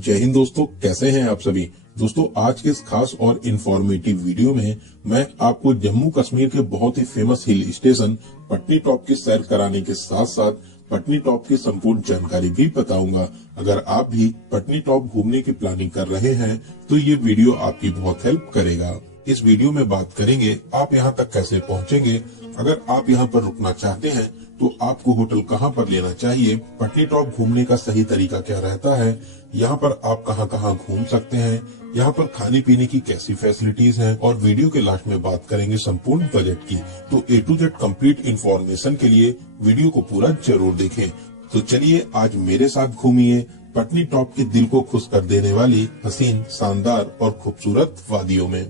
जय हिंद दोस्तों, कैसे हैं आप सभी। दोस्तों, आज के इस खास और इंफॉर्मेटिव वीडियो में मैं आपको जम्मू कश्मीर के बहुत ही famous hill station Patnitop की सैर कराने के साथ साथ पटनी टॉप की संपूर्ण जानकारी भी बताऊंगा। अगर आप भी पटनी टॉप घूमने की प्लानिंग कर रहे हैं तो ये वीडियो आपकी बहुत हेल्प करेगा। इस वीडियो में बात करेंगे आप यहाँ तक कैसे पहुँचेंगे, अगर आप यहाँ पर रुकना चाहते हैं तो आपको होटल कहाँ पर लेना चाहिए, पटनी टॉप घूमने का सही तरीका क्या रहता है, यहाँ पर आप कहाँ कहाँ घूम सकते हैं, यहाँ पर खाने पीने की कैसी फैसिलिटीज हैं, और वीडियो के लास्ट में बात करेंगे संपूर्ण बजट की। तो A to Z complete information के लिए वीडियो को पूरा जरूर देखें। तो चलिए आज मेरे साथ घूमिए पटनी टॉप के दिल को खुश कर देने वाली हसीन, शानदार और खूबसूरत वादियों में।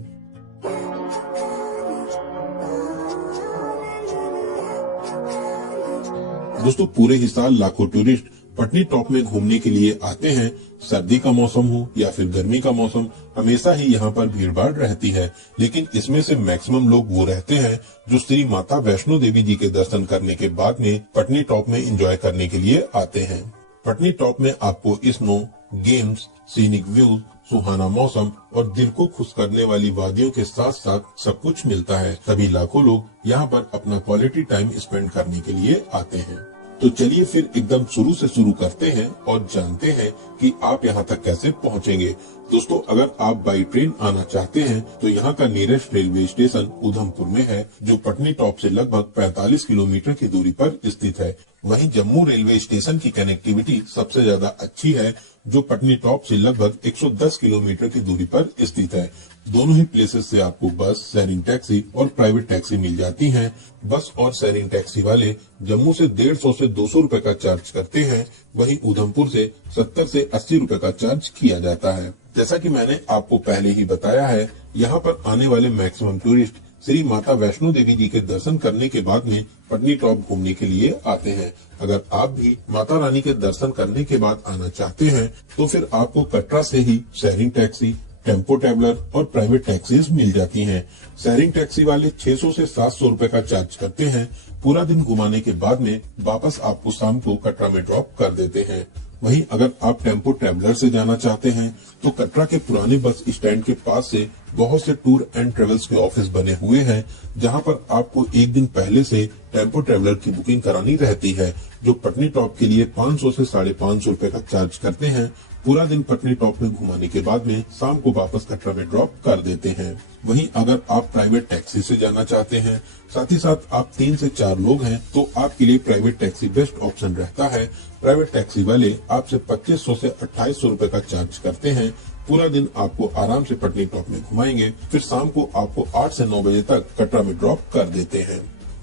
दोस्तों, पूरे ही साल लाखों टूरिस्ट पटनी टॉप में घूमने के लिए आते हैं। सर्दी का मौसम हो या फिर गर्मी का मौसम, हमेशा ही यहाँ पर भीड़ भाड़ रहती है। लेकिन इसमें से मैक्सिमम लोग वो रहते हैं जो श्री माता वैष्णो देवी जी के दर्शन करने के बाद में पटनी टॉप में एंजॉय करने के लिए आते हैं। पटनी टॉप में आपको स्नो, गेम्स, सीनिक व्यू, सुहाना मौसम और दिल को खुश करने वाली वादियों के साथ साथ सब कुछ मिलता है। तभी लाखों लोग यहाँ पर अपना क्वालिटी टाइम स्पेंड करने के लिए आते हैं। तो चलिए फिर एकदम शुरू से शुरू करते हैं और जानते हैं कि आप यहाँ तक कैसे पहुँचेंगे। दोस्तों, अगर आप बाई ट्रेन आना चाहते हैं तो यहाँ का नियरेस्ट रेलवे स्टेशन उधमपुर में है, जो पटनी टॉप से लगभग 45 किलोमीटर की दूरी पर स्थित है। वहीं जम्मू रेलवे स्टेशन की कनेक्टिविटी सबसे ज्यादा अच्छी है, जो पटनी टॉप से लगभग 110 किलोमीटर की दूरी पर स्थित है। दोनों ही प्लेसेस से आपको बस, शेयरिंग टैक्सी और प्राइवेट टैक्सी मिल जाती हैं। बस और शेयरिंग टैक्सी वाले जम्मू से 150 से 200 रुपए का चार्ज करते हैं, वहीं उधमपुर से 70 से 80 रुपए का चार्ज किया जाता है। जैसा कि मैंने आपको पहले ही बताया है, यहाँ पर आने वाले मैक्सिमम टूरिस्ट श्री माता वैष्णो देवी जी के दर्शन करने के बाद में पटनी टॉप घूमने के लिए आते हैं। अगर आप भी माता रानी के दर्शन करने के बाद आना चाहते हैं तो फिर आपको कटरा से ही शेयरिंग टैक्सी, टेम्पो ट्रैवलर और प्राइवेट टैक्सीज मिल जाती हैं। शेयरिंग टैक्सी वाले 600 से 700 रुपए का चार्ज करते हैं। पूरा दिन घुमाने के बाद में वापस आपको शाम को कटरा में ड्रॉप कर देते हैं। वहीं अगर आप टेम्पो ट्रैवलर से जाना चाहते हैं तो कटरा के पुराने बस स्टैंड के पास से बहुत से टूर एंड ट्रेवल्स के ऑफिस बने हुए हैं, जहां पर आपको एक दिन पहले से टेम्पो ट्रैवलर की बुकिंग करानी रहती है, जो पटनी टॉप के लिए 500 से 550 रुपए का चार्ज करते हैं। पूरा दिन पटनी टॉप में घुमाने के बाद में शाम को वापस कटरा में ड्रॉप कर देते हैं। वहीं अगर आप प्राइवेट टैक्सी से जाना चाहते हैं, साथ ही साथ आप 3 से 4 लोग हैं, तो आपके लिए प्राइवेट टैक्सी बेस्ट ऑप्शन रहता है। प्राइवेट टैक्सी वाले आपसे 2500 से 2800 रुपए का चार्ज करते हैं। पूरा दिन आपको आराम से पटनी टॉप में घुमाएंगे, फिर शाम को आपको 8 से 9 बजे तक कटरा में ड्रॉप कर देते हैं।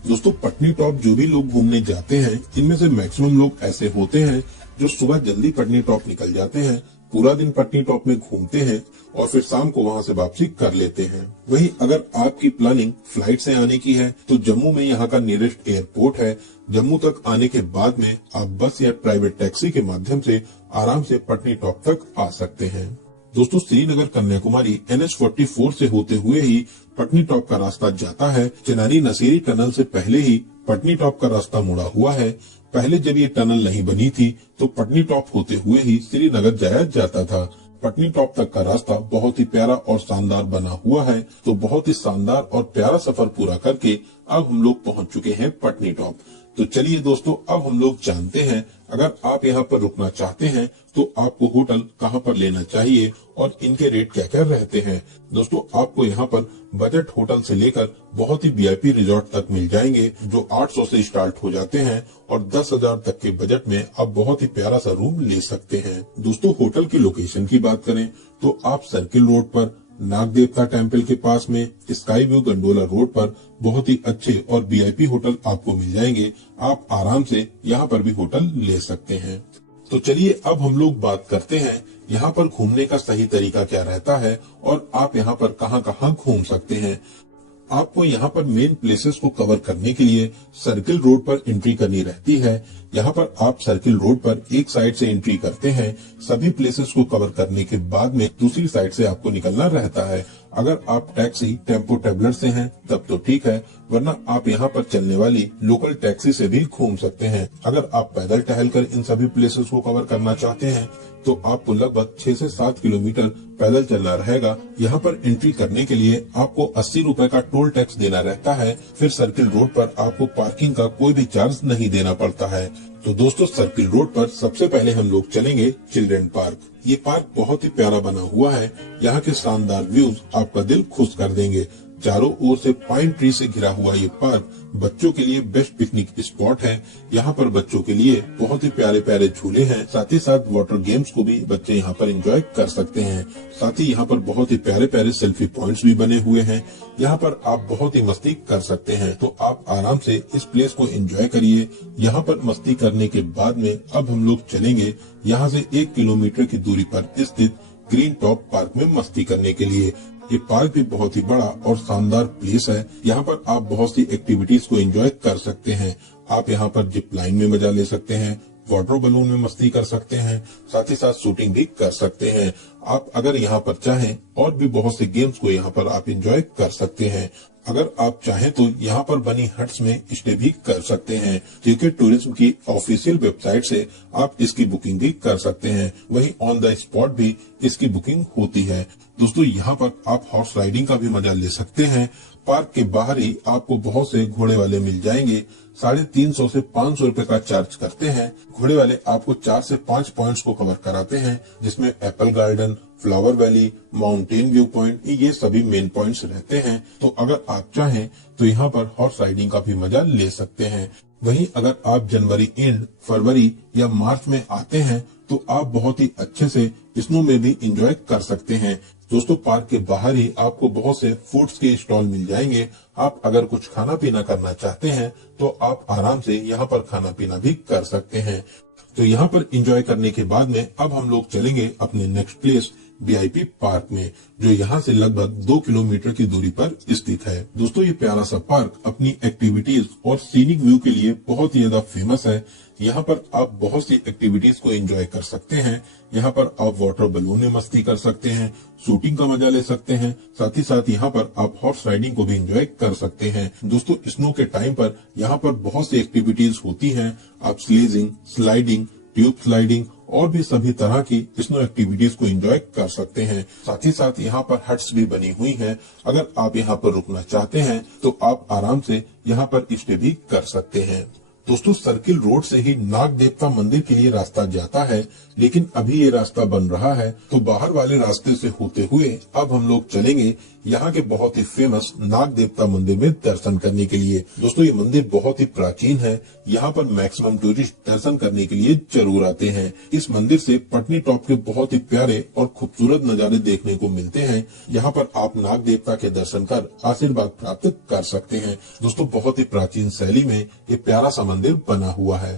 दोस्तों, पटनी टॉप जो भी लोग घूमने जाते हैं, इनमें से मैक्सिमम लोग ऐसे होते हैं जो सुबह जल्दी पटनी टॉप निकल जाते हैं, पूरा दिन पटनी टॉप में घूमते हैं और फिर शाम को वहां से वापसी कर लेते हैं। वहीं अगर आपकी प्लानिंग फ्लाइट से आने की है तो जम्मू में यहाँ का नियरेस्ट एयरपोर्ट है। जम्मू तक आने के बाद में आप बस या प्राइवेट टैक्सी के माध्यम से आराम से पटनी टॉप तक आ सकते हैं। दोस्तों, श्रीनगर कन्याकुमारी NH44 से होते हुए ही पटनी टॉप का रास्ता जाता है। चिनारी नसीरी टनल से पहले ही पटनी टॉप का रास्ता मुड़ा हुआ है। पहले जब ये टनल नहीं बनी थी तो पटनी टॉप होते हुए ही श्रीनगर जाया जाता था। पटनी टॉप तक का रास्ता बहुत ही प्यारा और शानदार बना हुआ है। तो बहुत ही शानदार और प्यारा सफर पूरा करके अब हम लोग पहुंच चुके हैं पटनी टॉप। तो चलिए दोस्तों, अब हम लोग जानते हैं अगर आप यहाँ पर रुकना चाहते हैं तो आपको होटल कहाँ पर लेना चाहिए और इनके रेट क्या क्या रहते हैं। दोस्तों, आपको यहाँ पर बजट होटल से लेकर बहुत ही VIP रिजॉर्ट तक मिल जाएंगे, जो 800 से स्टार्ट हो जाते हैं और 10,000 तक के बजट में आप बहुत ही प्यारा सा रूम ले सकते हैं। दोस्तों, होटल की लोकेशन की बात करें तो आप सर्किल रोड पर नाग देवता टेम्पल के पास में स्काई व्यू गंडोला रोड पर बहुत ही अच्छे और VIP होटल आपको मिल जाएंगे। आप आराम से यहाँ पर भी होटल ले सकते हैं। तो चलिए अब हम लोग बात करते हैं यहाँ पर घूमने का सही तरीका क्या रहता है और आप यहाँ पर कहाँ कहाँ घूम सकते हैं। आपको यहाँ पर मेन प्लेसेस को कवर करने के लिए सर्किल रोड पर एंट्री करनी रहती है। यहाँ पर आप सर्किल रोड पर एक साइड से एंट्री करते हैं। सभी प्लेसेस को कवर करने के बाद में दूसरी साइड से आपको निकलना रहता है। अगर आप टैक्सी, टेम्पो ट्रैवलर से हैं तब तो ठीक है, वरना आप यहाँ पर चलने वाली लोकल टैक्सी से भी घूम सकते हैं। अगर आप पैदल टहलकर इन सभी प्लेसेस को कवर करना चाहते हैं तो आपको लगभग 6 से 7 किलोमीटर पैदल चलना रहेगा। यहाँ पर एंट्री करने के लिए आपको 80 रुपए का टोल टैक्स देना रहता है। फिर सर्किल रोड पर आपको पार्किंग का कोई भी चार्ज नहीं देना पड़ता है। तो दोस्तों, सर्किल रोड पर सबसे पहले हम लोग चलेंगे चिल्ड्रन पार्क। ये पार्क बहुत ही प्यारा बना हुआ है। यहाँ के शानदार व्यूज आपका दिल खुश कर देंगे। चारों ओर से पाइन ट्री से घिरा हुआ ये पार्क बच्चों के लिए बेस्ट पिकनिक स्पॉट है। यहाँ पर बच्चों के लिए बहुत ही प्यारे प्यारे झूले हैं। साथ ही साथ वाटर गेम्स को भी बच्चे यहाँ पर एंजॉय कर सकते हैं। साथ ही यहाँ पर बहुत ही प्यारे प्यारे सेल्फी पॉइंट्स भी बने हुए हैं। यहाँ पर आप बहुत ही मस्ती कर सकते हैं। तो आप आराम से इस प्लेस को एंजॉय करिए। यहाँ पर मस्ती करने के बाद में अब हम लोग चलेंगे यहाँ से 1 किलोमीटर की दूरी पर स्थित ग्रीन टॉप पार्क में मस्ती करने के लिए। ये पार्क भी बहुत ही बड़ा और शानदार प्लेस है। यहाँ पर आप बहुत सी एक्टिविटीज को एंजॉय कर सकते हैं। आप यहाँ पर जिप लाइन में मजा ले सकते हैं, वाटर बलून में मस्ती कर सकते हैं, साथ ही साथ शूटिंग भी कर सकते हैं। आप अगर यहाँ पर चाहें और भी बहुत से गेम्स को यहाँ पर आप एंजॉय कर सकते हैं। अगर आप चाहें तो यहाँ पर बनी हट्स में स्टे भी कर सकते हैं। जेके टूरिज्म की ऑफिशियल वेबसाइट से आप इसकी बुकिंग भी कर सकते हैं। वहीं ऑन द स्पॉट भी इसकी बुकिंग होती है। दोस्तों, यहाँ पर आप हॉर्स राइडिंग का भी मजा ले सकते हैं। पार्क के बाहर ही आपको बहुत से घोड़े वाले मिल जाएंगे। 350 से 500 रुपए का चार्ज करते हैं। घोड़े वाले आपको 4 से 5 पॉइंट्स को कवर कराते हैं, जिसमें Apple garden, flower valley, mountain view point, ये सभी मेन पॉइंट्स रहते हैं। तो अगर आप चाहें तो यहाँ पर हॉर्स राइडिंग का भी मजा ले सकते हैं। वहीं अगर आप जनवरी एंड, फरवरी या मार्च में आते हैं तो आप बहुत ही अच्छे से स्नो में भी एंजॉय कर सकते हैं। दोस्तों, पार्क के बाहर ही आपको बहुत से फूड्स के स्टॉल मिल जाएंगे। आप अगर कुछ खाना पीना करना चाहते हैं तो आप आराम से यहाँ पर खाना पीना भी कर सकते हैं। तो यहाँ पर एंजॉय करने के बाद में अब हम लोग चलेंगे अपने नेक्स्ट प्लेस वीआईपी पार्क में, जो यहाँ से लगभग 2 किलोमीटर की दूरी पर स्थित है। दोस्तों, ये प्यारा सा पार्क अपनी एक्टिविटीज और सीनिक व्यू के लिए बहुत ही ज्यादा फेमस है। यहाँ पर आप बहुत सी एक्टिविटीज को एंजॉय कर सकते हैं। यहाँ पर आप वाटर बलून में मस्ती कर सकते हैं, शूटिंग का मजा ले सकते हैं। साथ ही साथ यहाँ पर आप हॉर्स राइडिंग को भी एंजॉय कर सकते हैं। दोस्तों, स्नो के टाइम पर यहाँ पर बहुत सी एक्टिविटीज होती हैं। आप स्लीजिंग, स्लाइडिंग, ट्यूब स्लाइडिंग और भी सभी तरह की स्नो एक्टिविटीज को एंजॉय कर सकते हैं। साथ ही साथ यहाँ पर हट्स भी बनी हुई हैं। अगर आप यहाँ पर रुकना चाहते हैं तो आप आराम से यहाँ पर स्टे भी कर सकते हैं। दोस्तों, सर्किल रोड से ही नाग देवता मंदिर के लिए रास्ता जाता है, लेकिन अभी ये रास्ता बन रहा है। तो बाहर वाले रास्ते से होते हुए अब हम लोग चलेंगे यहाँ के बहुत ही फेमस नाग देवता मंदिर में दर्शन करने के लिए। दोस्तों, ये मंदिर बहुत ही प्राचीन है। यहाँ पर मैक्सिमम टूरिस्ट दर्शन करने के लिए जरूर आते हैं। इस मंदिर से पटनी टॉप के बहुत ही प्यारे और खूबसूरत नजारे देखने को मिलते हैं। यहाँ पर आप नाग देवता के दर्शन कर आशीर्वाद प्राप्त कर सकते हैं। दोस्तों, बहुत ही प्राचीन शैली में ये प्यारा सा मंदिर बना हुआ है।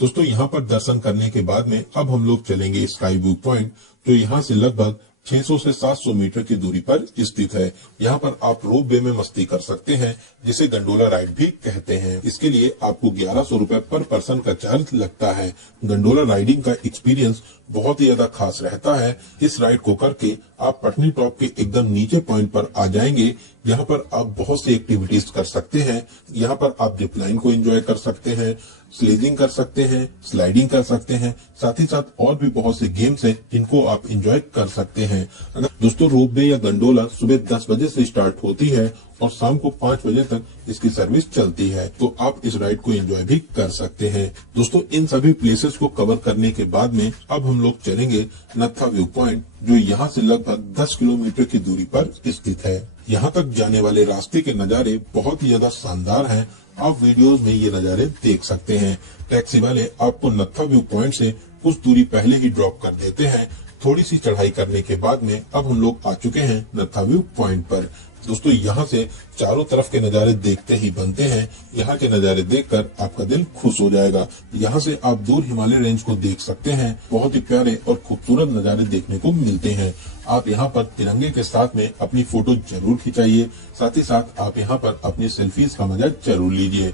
दोस्तों, यहाँ पर दर्शन करने के बाद में अब हम लोग चलेंगे स्काई व्यू पॉइंट, जो यहाँ से लगभग 600 से 700 मीटर की दूरी पर स्थित है। यहाँ पर आप रोप वे में मस्ती कर सकते हैं, जिसे गंडोला राइड भी कहते हैं। इसके लिए आपको 1100 रुपए पर पर्सन का चार्ज लगता है। गंडोला राइडिंग का एक्सपीरियंस बहुत ही ज्यादा खास रहता है। इस राइड को करके आप पटनी टॉप के एकदम नीचे पॉइंट पर आ जाएंगे। यहाँ पर आप बहुत सी एक्टिविटीज कर सकते हैं। यहाँ पर आप जिप लाइन को एंजॉय कर सकते हैं, स्लीजिंग कर सकते हैं, स्लाइडिंग कर सकते हैं। साथ ही साथ और भी बहुत से गेम्स हैं जिनको आप एंजॉय कर सकते हैं। दोस्तों, रोप वे या गंडोला सुबह 10 बजे से स्टार्ट होती है और शाम को 5 बजे तक इसकी सर्विस चलती है। तो आप इस राइड को एंजॉय भी कर सकते हैं। दोस्तों, इन सभी प्लेसेस को कवर करने के बाद में अब हम लोग चलेंगे नत्था व्यू पॉइंट, जो यहाँ से लगभग 10 किलोमीटर की दूरी पर स्थित है। यहाँ तक जाने वाले रास्ते के नज़ारे बहुत ही ज्यादा शानदार हैं। आप वीडियोस में ये नज़ारे देख सकते हैं। टैक्सी वाले आपको नत्था व्यू पॉइंट से कुछ दूरी पहले ही ड्रॉप कर देते हैं। थोड़ी सी चढ़ाई करने के बाद में अब हम लोग आ चुके हैं नत्था व्यू पॉइंट पर। दोस्तों, यहाँ से चारों तरफ के नज़ारे देखते ही बनते हैं। यहाँ के नज़ारे देखकर आपका दिल खुश हो जाएगा। यहाँ से आप दूर हिमालय रेंज को देख सकते हैं। बहुत ही प्यारे और खूबसूरत नज़ारे देखने को मिलते हैं। आप यहाँ पर तिरंगे के साथ में अपनी फोटो जरूर खिंचाइए। साथ ही साथ आप यहाँ पर अपनी सेल्फीज का मजा जरूर लीजिए।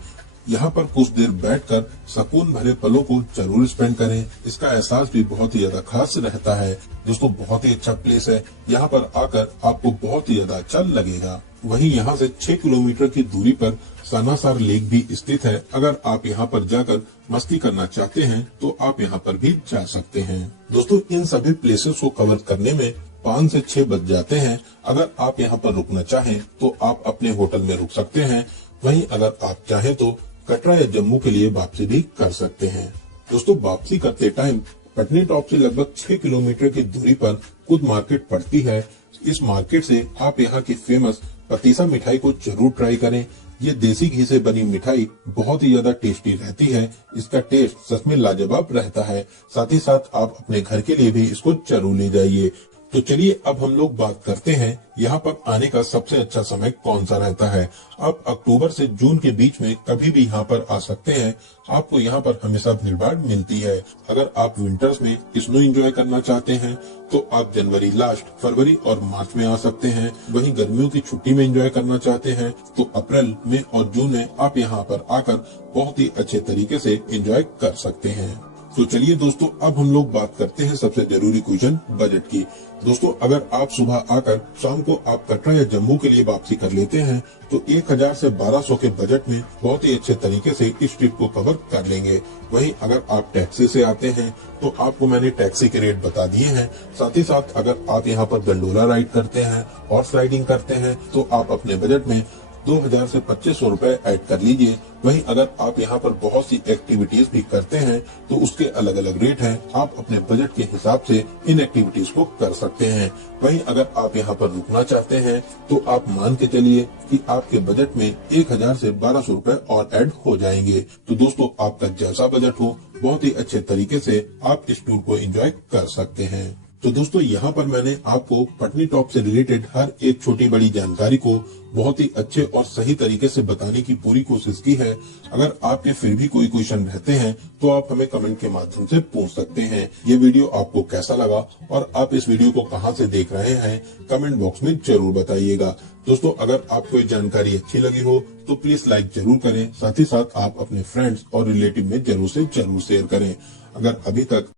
यहाँ पर कुछ देर बैठकर सुकून भरे पलों को जरूर स्पेंड करें। इसका एहसास भी बहुत ही ज्यादा खास रहता है। दोस्तों बहुत ही अच्छा प्लेस है, यहाँ पर आकर आपको बहुत ही ज्यादा अच्छा लगेगा। वहीं यहाँ से 6 किलोमीटर की दूरी पर सानासार लेक भी स्थित है। अगर आप यहाँ पर जाकर मस्ती करना चाहते हैं तो आप यहाँ पर भी जा सकते हैं। दोस्तों इन सभी प्लेसेस को कवर करने में 5 से 6 बज जाते हैं। अगर आप यहाँ पर रुकना चाहें तो आप अपने होटल में रुक सकते हैं। वहीं अगर आप चाहें तो कटरा या जम्मू के लिए वापसी भी कर सकते हैं। दोस्तों वापसी करते टाइम पटनी टॉप से लगभग 6 किलोमीटर की दूरी पर खुद मार्केट पड़ती है। इस मार्केट से आप यहाँ की फेमस पतीसा मिठाई को जरूर ट्राई करें। ये देसी घी से बनी मिठाई बहुत ही ज्यादा टेस्टी रहती है। इसका टेस्ट सच में लाजवाब रहता है। साथ ही साथ आप अपने घर के लिए भी इसको जरूर ले जाइए। तो चलिए अब हम लोग बात करते हैं यहाँ पर आने का सबसे अच्छा समय कौन सा रहता है। आप अक्टूबर से जून के बीच में कभी भी यहाँ पर आ सकते हैं। आपको यहाँ पर हमेशा भीड़भाड़ मिलती है। अगर आप विंटर्स में स्नो एंजॉय करना चाहते हैं तो आप जनवरी लास्ट, फरवरी और मार्च में आ सकते हैं। वहीं गर्मियों की छुट्टी में एंजॉय करना चाहते हैं तो अप्रैल, मई और जून में आप यहाँ पर आकर बहुत ही अच्छे तरीके से एंजॉय कर सकते हैं। तो चलिए दोस्तों अब हम लोग बात करते हैं सबसे जरूरी क्वेश्चन बजट की। दोस्तों अगर आप सुबह आकर शाम को आप कटरा या जम्मू के लिए वापसी कर लेते हैं तो 1000 से 1200 के बजट में बहुत ही अच्छे तरीके से इस ट्रिप को कवर कर लेंगे। वहीं अगर आप टैक्सी से आते हैं तो आपको मैंने टैक्सी के रेट बता दिए हैं। साथ ही साथ अगर आप यहाँ पर गंडोला राइड करते हैं, हॉर्स राइडिंग करते हैं तो आप अपने बजट में 2000 से 2500 रुपए ऐड कर लीजिए। वहीं अगर आप यहाँ पर बहुत सी एक्टिविटीज भी करते हैं तो उसके अलग अलग रेट हैं। आप अपने बजट के हिसाब से इन एक्टिविटीज को कर सकते हैं। वहीं अगर आप यहाँ पर रुकना चाहते हैं तो आप मान के चलिए कि आपके बजट में 1000 से 1200 रुपए और ऐड हो जाएंगे। तो दोस्तों आपका जैसा बजट हो बहुत ही अच्छे तरीके से आप इस टूर को एंजॉय कर सकते हैं। तो दोस्तों यहाँ पर मैंने आपको पटनी टॉप से रिलेटेड हर एक छोटी बड़ी जानकारी को बहुत ही अच्छे और सही तरीके से बताने की पूरी कोशिश की है। अगर आपके फिर भी कोई क्वेश्चन रहते हैं तो आप हमें कमेंट के माध्यम से पूछ सकते हैं। ये वीडियो आपको कैसा लगा और आप इस वीडियो को कहां से देख रहे हैं कमेंट बॉक्स में जरूर बताइएगा। दोस्तों अगर आपको ये जानकारी अच्छी लगी हो तो प्लीज लाइक जरूर करें। साथ ही साथ आप अपने फ्रेंड्स और रिलेटिव में जरूर से जरूर शेयर करें। अगर अभी तक